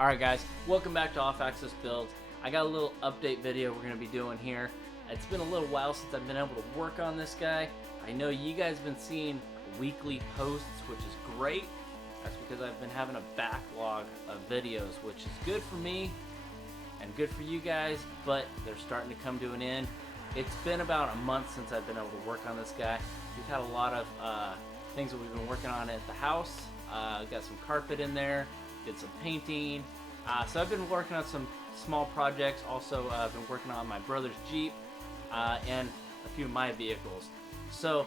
Alright guys, welcome back to Off Axis Builds. I got a little update video we're going to be doing here. It's been a little while since I've been able to work on this guy. I know you guys have been seeing weekly posts, which is great. That's because I've been having a backlog of videos, which is good for me and good for you guys, but they're starting to come to an end. It's been about a month since I've been able to work on this guy. We've had a lot of things that we've been working on at the house. Got some carpet in there. Did some painting, so I've been working on some small projects. Also, I've been working on my brother's Jeep and a few of my vehicles. So,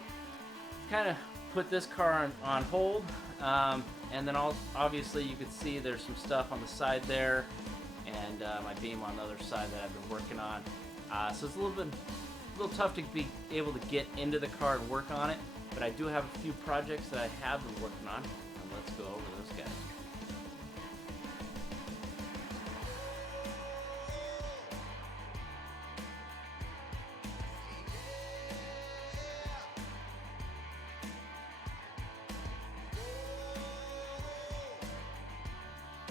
kind of put this car on hold, and then obviously you can see there's some stuff on the side there, and my beam on the other side that I've been working on. So it's a little tough to be able to get into the car and work on it, but I do have a few projects that I have been working on, and let's go over those guys.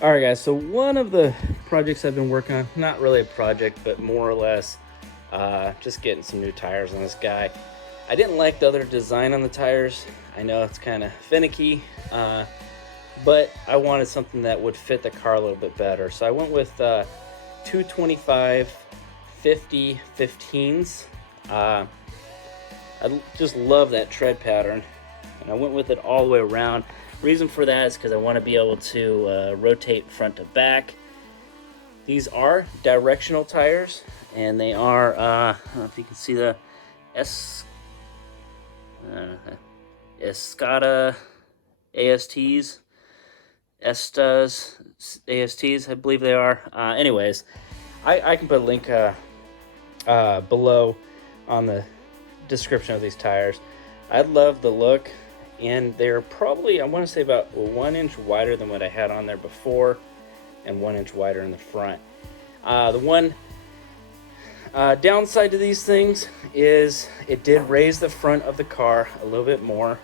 Alright guys, so one of the projects I've been working on, not really a project, but more or less just getting some new tires on this guy. I didn't like the other design on the tires. I know it's kind of finicky, but I wanted something that would fit the car a little bit better. So I went with 225 50 15s. I just love that tread pattern, and I went with it all the way around. Reason for that is because I want to be able to rotate front to back. These are directional tires, and they are, I don't know if you can see the Escada ASTs, ASTs, I believe they are. Anyways, I can put a link below on the description of these tires. I love the look. And they're probably, I want to say, about 1 inch wider than what I had on there before, and 1 inch wider in the front. The one downside to these things is it did raise the front of the car a little bit more,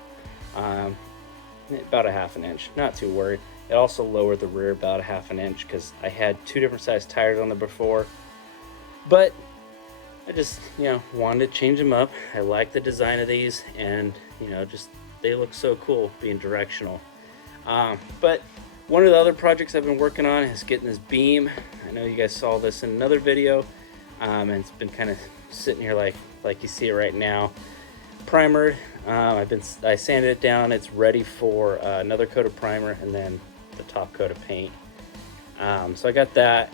about a half an inch, not too worried. It also lowered the rear about a half an inch because I had two different size tires on there before. But I just, wanted to change them up. I like the design of these, and, just they look so cool being directional. But one of the other projects I've been working on is getting this beam. I know you guys saw this in another video, and it's been kind of sitting here like you see it right now, primered. I sanded it down. It's ready for another coat of primer and then the top coat of paint. So I got that.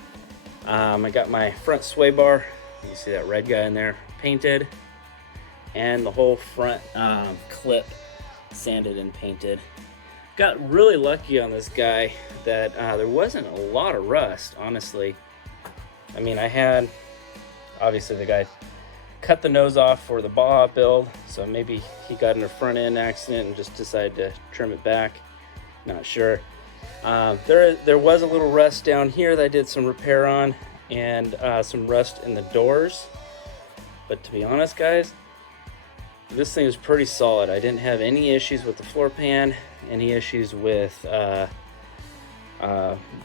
I got my front sway bar. You can see that red guy in there painted, and the whole front clip sanded and painted. Got really lucky on this guy that there wasn't a lot of rust, honestly. I mean, I had, obviously the guy cut the nose off for the Baja build, so maybe he got in a front end accident and just decided to trim it back. Not sure. There was a little rust down here that I did some repair on, and some rust in the doors. But to be honest, guys, this thing is pretty solid. I didn't have any issues with the floor pan, any issues with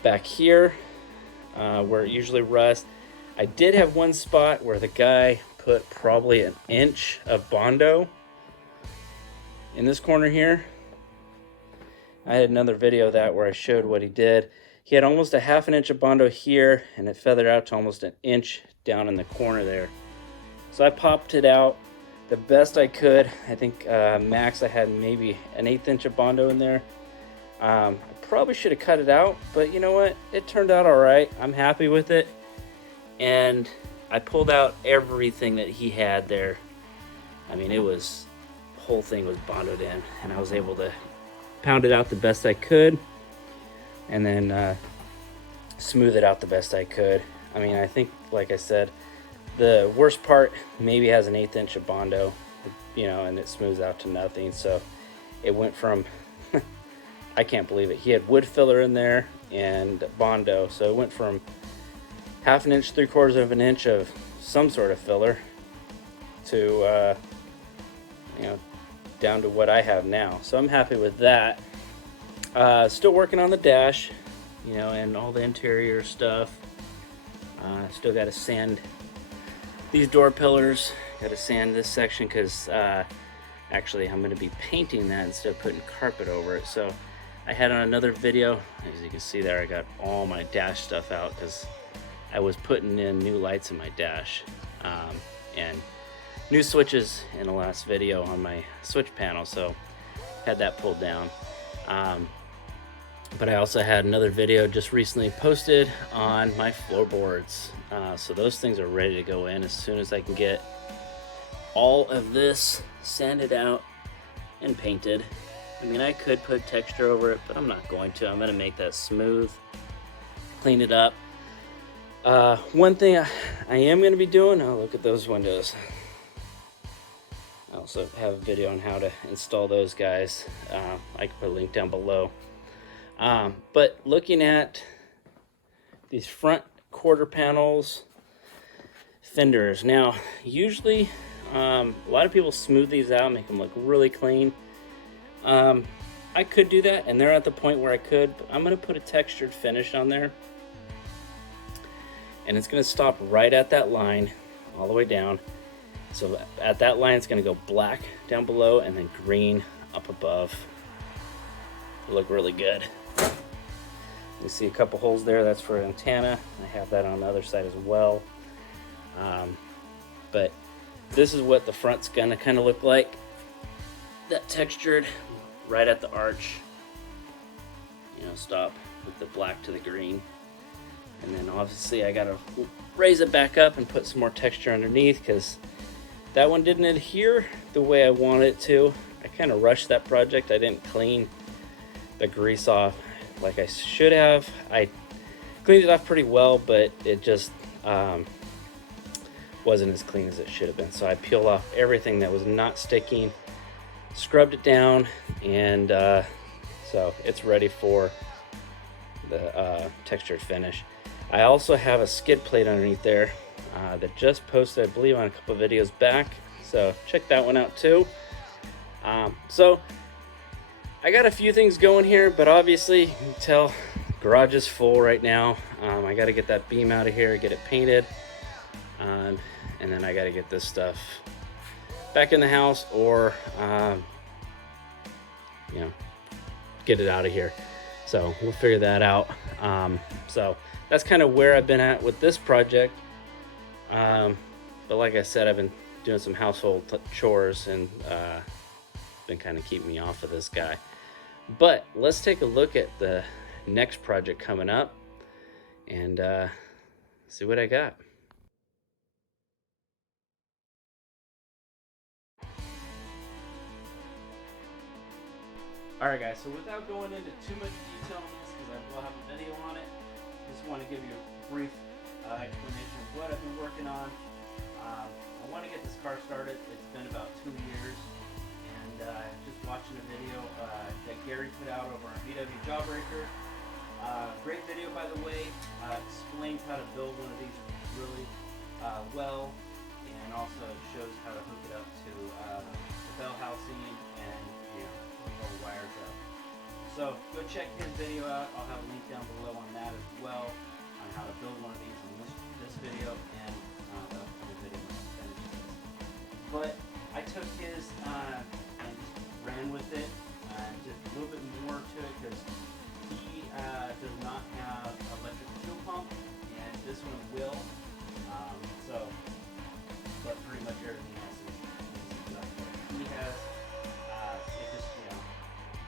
back here where it usually rusts. I did have one spot where the guy put probably an inch of Bondo in this corner here. I had another video of that where I showed what he did. He had almost a half an inch of Bondo here, and it feathered out to almost an inch down in the corner there. So I popped it out the best I could. I think max I had maybe an 1/8 inch of Bondo in there. I probably should have cut it out, but you know what? It turned out all right. I'm happy with it. And I pulled out everything that he had there. I mean, the whole thing was Bondoed in, and I was able to pound it out the best I could, and then smooth it out the best I could. I mean, I think, like I said, the worst part maybe has an 1/8 inch of Bondo, and it smooths out to nothing. So it went from, I can't believe it, he had wood filler in there and Bondo. So it went from half an inch, 3/4 of an inch of some sort of filler to, down to what I have now. So I'm happy with that. Still working on the dash. you know, and all the interior stuff. Still got to sand these door pillars. Got to sand this section because actually I'm going to be painting that instead of putting carpet over it. So I had on another video, as you can see there, I got all my dash stuff out because I was putting in new lights in my dash and new switches in the last video on my switch panel, so had that pulled down. But I also had another video just recently posted on my floorboards, so those things are ready to go in as soon as I can get all of this sanded out and painted. I mean, I could put texture over it, but I'm not going to. I'm going to make that smooth, clean it up. One thing I am going to be doing, oh, look at those windows. I also have a video on how to install those guys. I can put a link down below. But looking at these front quarter panels, fenders. Now, usually a lot of people smooth these out, make them look really clean. I could do that, and they're at the point where I could, but I'm going to put a textured finish on there. And it's going to stop right at that line, all the way down. So at that line, it's going to go black down below and then green up above. It'll look really good. You see a couple holes there, that's for an antenna. I have that on the other side as well. But this is what the front's gonna kind of look like. That textured right at the arch. You know, stop with the black to the green. And then obviously I gotta raise it back up and put some more texture underneath because that one didn't adhere the way I wanted it to. I kind of rushed that project. I didn't clean the grease off like I should have. I cleaned it off pretty well, but it just wasn't as clean as it should have been. So I peeled off everything that was not sticking, scrubbed it down, and so it's ready for the textured finish. I also have a skid plate underneath there that just posted, I believe, on a couple of videos back, so check that one out too. So I got a few things going here, but obviously you can tell garage is full right now. I got to get that beam out of here, get it painted, and then I got to get this stuff back in the house, or you know, get it out of here. So we'll figure that out. So that's kind of where I've been at with this project. But like I said, I've been doing some household chores and been kind of keeping me off of this guy. But let's take a look at the next project coming up and see what I got. Alright guys, so without going into too much detail on this, because I will have a video on it, I just want to give you a brief explanation of what I've been working on. I want to get this car started. It's been about 2 years, and just watching a video that Gary put out over on VW Jawbreaker. Great video, by the way. Explains how to build one of these really well, and also shows how to hook it up to the bell housing and, you know, hook all the wires up. So go check his video out. I'll have a link down below on that as well, on how to build one of these in this video and the upcoming video when I finish this. But I took his and just ran with it, did a little bit more to it because he does not have electric fuel pump, and this one will. But pretty much everything else is enough for it. He has, it just, you know,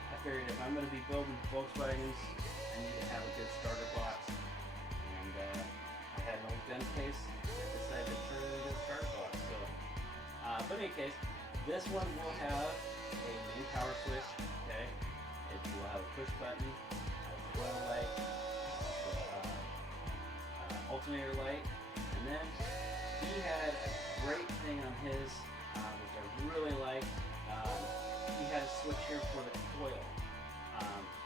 I figured if I'm going to be building Volkswagens, I need to have a good starter box. And I had an old gun case, I decided to turn it into a starter box. So, but in any case, this one will have a main power switch, okay? It will have a push button, a coil light, alternator light, and then he had a great thing on his, which I really liked. He had a switch here for the coil,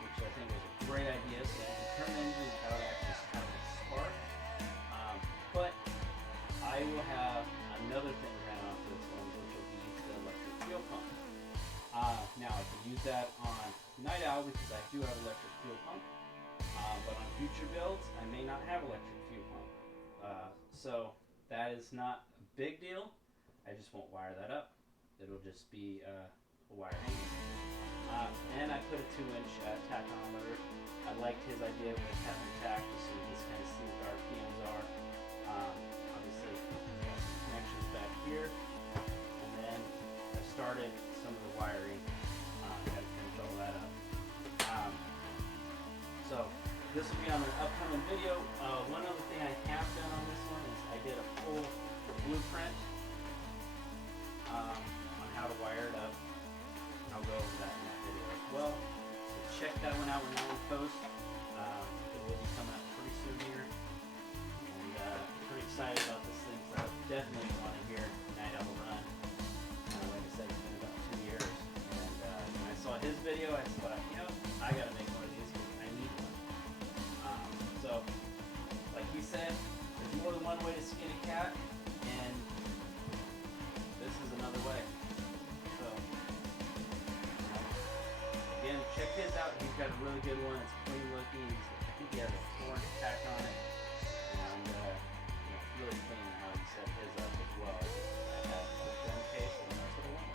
which I think was a great idea. So you can turn the engine without actually having a spark. But I will have another thing ran off this one, which will be the electric fuel pump. Now I can use that on night owl because I do have electric fuel pump. But on future builds, I may not have electric fuel pump. So that is not a big deal. I just won't wire that up. It'll just be a wire hanging. And I put a 2-inch tachometer. I liked his idea with having tach so you just kind of see what the RPMs are. Obviously, got some connections back here. And then I started some of the wiring. Got to finish all that up. So this will be on an upcoming video. One other thing I have done on this one is I did a full blueprint on how to wire it up. I'll go over that in that video as well. So check that one out when that one posts. It will be coming up pretty soon here. And I'm pretty excited about this thing, so I definitely want to hear Night Owl run. Like I said, it's been about 2 years. And when I saw his video, I thought, you know, I got to make one of these because I need one. So, like he said, there's more than one way to skin a cat, and this is another way. So, again, check his out. He's got a really good one. It's clean looking. I think he has a 4-inch tack on it, and it's really clean how he set his up as well. I have a gun case, and that's what I want.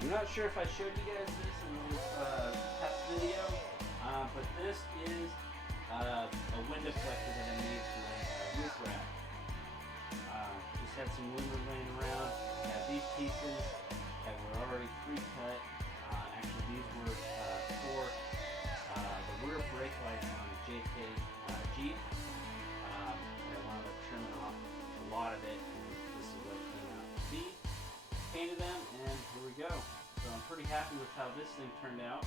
I'm not sure if I showed you guys this in this past video, but this is a window collector that I made for my roof rack. Just had some lumber laying around. I have these pieces that were already pre-cut. Actually, these were for the rear brake lights on the JK Jeep. I wanted to trim off a lot of it, and this is what it came out to be. Painted them, and here we go. So I'm pretty happy with how this thing turned out.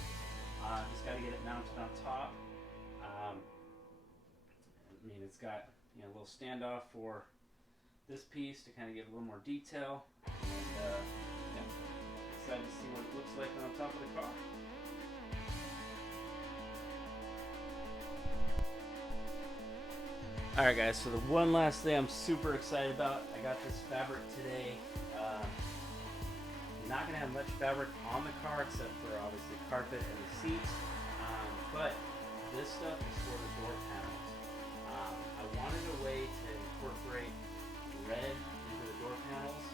Just got to get it mounted on top. I mean, it's got a little standoff for this piece to kind of give a little more detail. And excited to see what it looks like on top of the car. Alright guys, so the one last thing I'm super excited about, I got this fabric today. Not going to have much fabric on the car except for obviously carpet and the seats, but this stuff is for the door panels. I wanted a way to incorporate red into the door panels.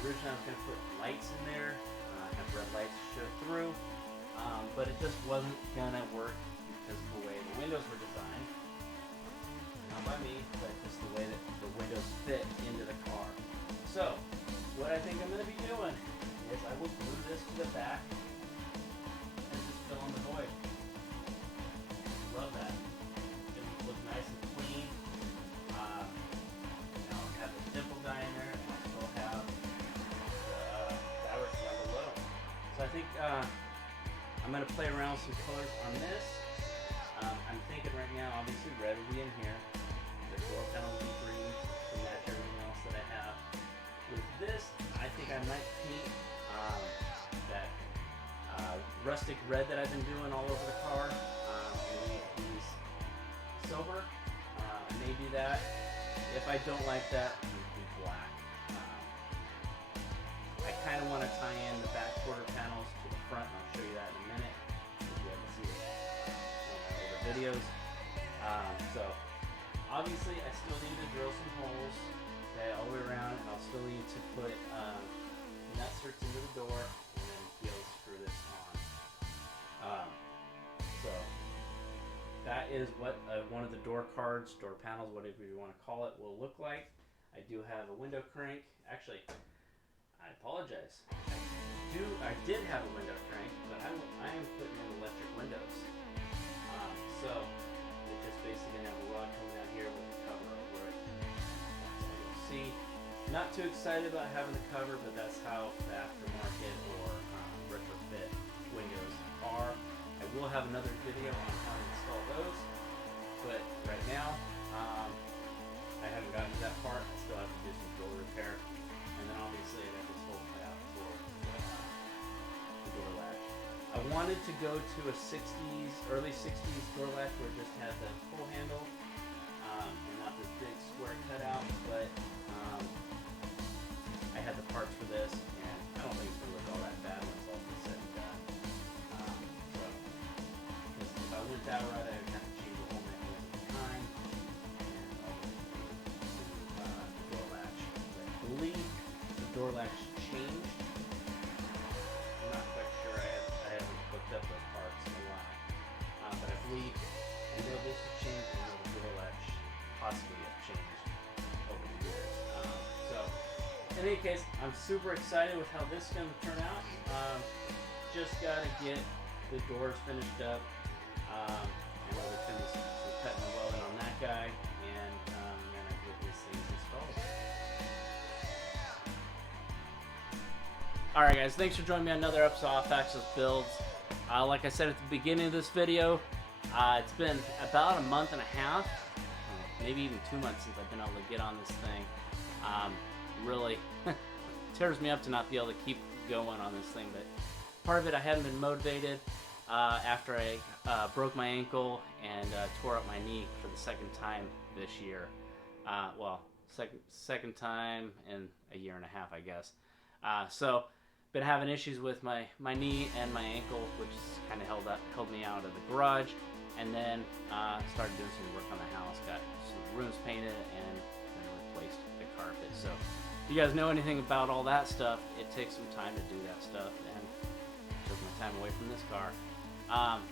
Originally I was going to put lights in there, have red lights show through, but it just wasn't going to work because of the way the windows were designed. Not by me, but just the way that the windows fit into the car. So, what I think I'm going to be doing is I will glue this to the back and just fill in the void. Love that. It'll look nice and clean. I'll have the dimple guy in there, and I'll still have the fabric down below. So I think I'm going to play around with some colors on this. I'm thinking right now, obviously red will be in here. The door panel will be green to match everything else that I have. With this, I think I might paint that rustic red that I've been doing all over the car. And leave these silver. I may do that. If I don't like that, it would be black. I kind of want to tie in the back quarter panels to the front, and I'll show you that in a minute. If you haven't seen it in my older videos. So, obviously, I still need to drill some holes. Okay, all the way around, and I'll still need to put nut certs into the door and then be able to screw this on. So that is what one of the door cards, door panels, whatever you want to call it, will look like. I do have a window crank. Actually, I apologize. I did have a window crank, but I am putting in electric windows. So it's just basically gonna have a rod coming out here with the cover over it. See, not too excited about having the cover, but that's how the aftermarket or retrofit windows are. I will have another video on how to install those, but right now I haven't gotten to that part. I still have to do some door repair, and then obviously I got this whole layout for the door latch. I wanted to go to a early 60s door latch where it just had the pull handle and not this big square cutout, but I had the parts for this, and I don't think it's going to look all that bad when it's all put get that right, I would have to change the whole mechanism time and all the door latch. I believe the door latch changed. I'm not quite sure. I haven't looked up the parts in a while, but I believe I know this has changed, and I know the door latch possibly have changed over the years. So, in any case, I'm super excited with how this is going to turn out. Just got to get the doors finished up. And we'll finish some cutting and welding on that guy, and then I get these things installed. Alright guys, thanks for joining me on another episode of Off-Axis Builds. Like I said at the beginning of this video, it's been about a month and a half, maybe even 2 months since I've been able to get on this thing. Really tears me up to not be able to keep going on this thing, but part of it I haven't been motivated after I broke my ankle and tore up my knee for the second time this year. Well, second time in a year and a half, I guess. So been having issues with my knee and my ankle, which kind of held me out of the garage, and then started doing some work on the house. Got some rooms painted and then replaced the carpet. So if you guys know anything about all that stuff, it takes some time to do that stuff, and took my time away from this car.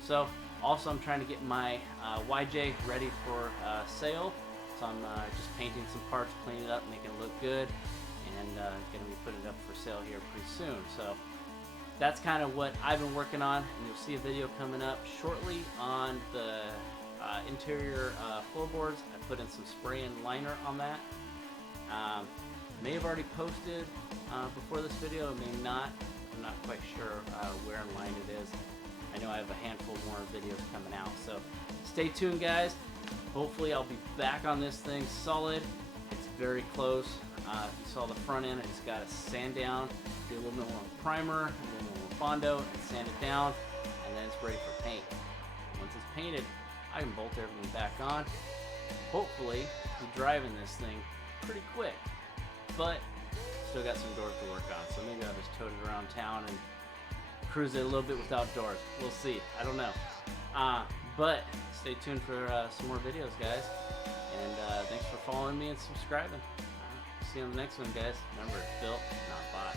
So also I'm trying to get my YJ ready for sale. So I'm just painting some parts, cleaning it up, making it look good, and going to be putting it up for sale here pretty soon. So that's kind of what I've been working on, and you'll see a video coming up shortly on the interior floorboards. I put in some spray and liner on that. May have already posted before this video, may not. I'm not quite sure where in line it is. I know I have a handful more videos coming out, so stay tuned guys. Hopefully I'll be back on this thing solid. It's very close. You saw the front end, I just got to sand down, do a little bit more primer, a little more Bondo, and sand it down, and then it's ready for paint. Once it's painted, I can bolt everything back on. Hopefully be driving this thing pretty quick, but still got some doors to work on, so maybe I'll just tote it around town and cruise it a little bit without doors. We'll see. I don't know. But stay tuned for some more videos, guys. And thanks for following me and subscribing. See you on the next one, guys. Remember, it's built, not bought.